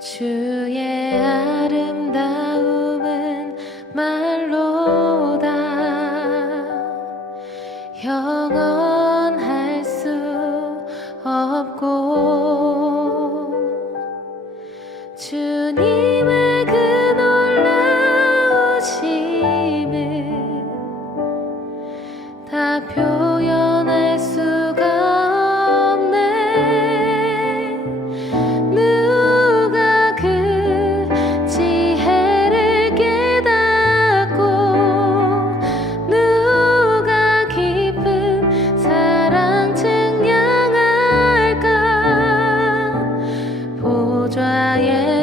주의 아름다움은 말로다. 영원할 수 없고 주님은 yeah.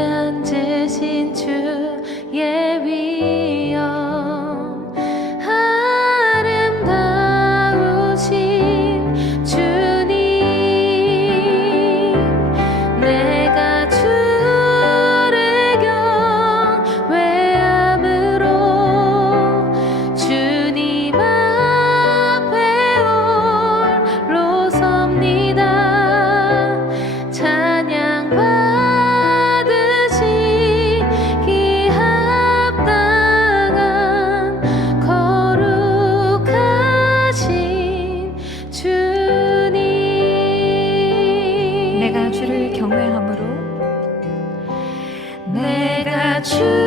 true.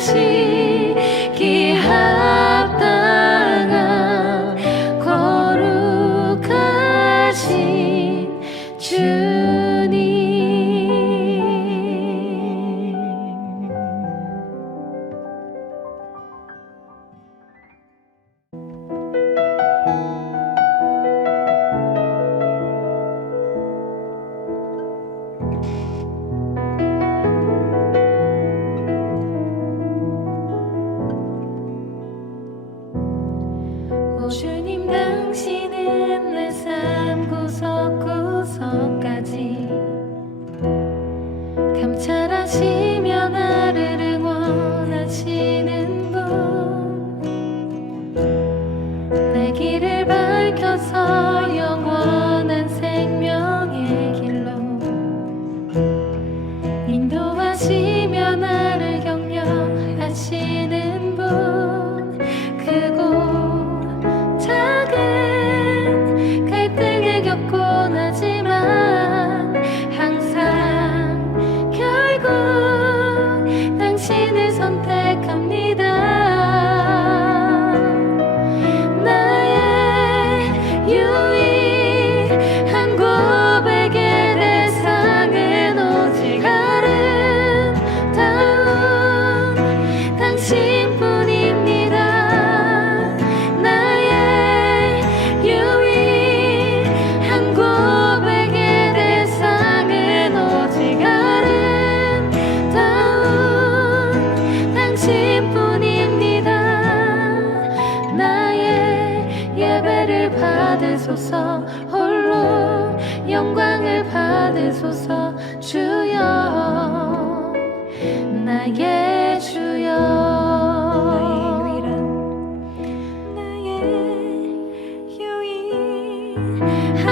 心。 받으소서 홀로 영광을 받으소서 주여 나의 주여 나의 유인.